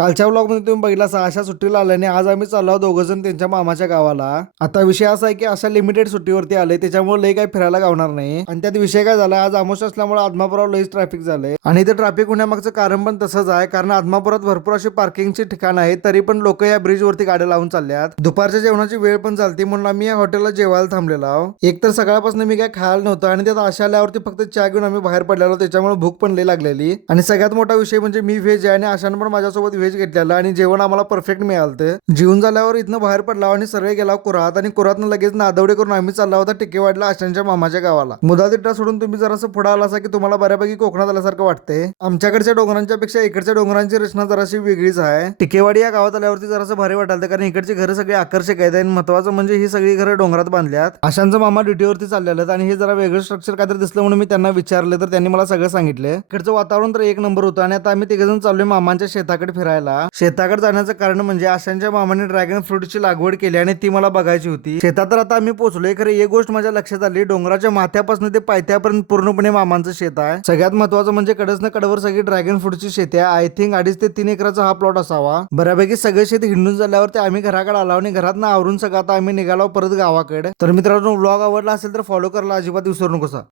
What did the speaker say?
कालच्या व्लॉग मध्ये तुम्ही बघितला अशा सुट्टीला आल्याने आज आम्ही चाललो दोघ जण त्यांच्या मामाच्या गावाला. आता विषय असा आहे की अशा लिमिटेड सुट्टीवरती आले त्याच्यामुळे लय काही फिरायला गावणार नाही. आणि त्यात विषय काय झाला, आज अमावस्या असल्यामुळे आदमापुरावर लईच ट्रॅफिक झालंय. आणि ते ट्रॅफिक होण्यामागचं कारण पण तसंच आहे, कारण आदमापुरात भरपूर अशी पार्किंगची ठिकाण आहेत, तरी पण लोक या ब्रिज वरती गाड्या लावून चालल्यात. दुपारच्या जेवणाची वेळ पण झालती म्हणून आम्ही या हॉटेलला जेवायला थांबलेलो आहोत. एक तर सकाळपासून मी काय खायला नव्हतं आणि त्यात अशा आल्यावरती फक्त चहा घेऊन आम्ही बाहेर पडलेलो, त्याच्यामुळे भूक पण लई लागलेली. आणि सगळ्यात मोठा विषय म्हणजे मी व्हेज आहे आणि आशानं पण माझ्यासोबत व्हेज घेतलेला आणि जेवण आम्हाला परफेक्ट मिळालं. जेवून झाल्यावर इथनं बाहेर पडला आणि सर्व गेला कुरात आणि कुरातनं लगेच नादवडे करून आम्ही चालला होता टिकेवाडला आशांच्या मामाच्या गावाला. मुदा तिट्टा सोडून तुम्ही जरासं पुढे आला असा की तुम्हाला बऱ्यापैकी कोकणात आल्यासारखं वाटतंय. आमच्याकडच्या डोंगरांच्या पेक्षा इकडच्या डोंगरांची रचना जराशी वेगळीच आहे. टिकेवाडी या गावात आल्यावरती जरासं भारी वाटालं, कारण इकडची घरं सगळी आकर्षक आहेत आणि महत्वाचं म्हणजे ही सगळी घरं डोंगरात बांधल्यात. आशांचा मामा ड्युटीवरती चाललेले आहेत आणि हे जरा वेगळं स्ट्रक्चर काहीतरी दिसलं म्हणून मी त्यांना विचारले तर त्यांनी मला सगळं सांगितलं. इकडचं वातावरण तर एक नंबर होतं आणि आता आम्ही तिघजण चाललोय मामांच्या शेताकडे फिरायला. शेताकडे जाण्याचं कारण म्हणजे आशांच्या मामाने ड्रॅगन फ्रूटची लागवड केली आणि ती मला बघायची होती. शेतात तर आता आम्ही पोहोचलोय, खरं एक गोष्ट माझ्या लक्षात आली, डोंगराच्या माथ्यापासून ते पायथ्यापर्यंत पूर्णपणे मामांचं शेत आहे. सगळ्यात महत्वाचं म्हणजे कडसनं कडवर सगळी ड्रॅगन फ्रूटची शेती आहे. आय थिंक 2.5 ते 3 एकराचा हा प्लॉट असावा. बऱ्यापैकी सगळे शेत हिंडून झाल्यावर ते आम्ही घराकडे आलो आणि घरात आवरून सगळं आता आम्ही निघालो परत गावाकडे. तर मित्रांनो, व्लॉग आवडला असेल तर फॉलो करायला अजिबात विसरू नकोसा.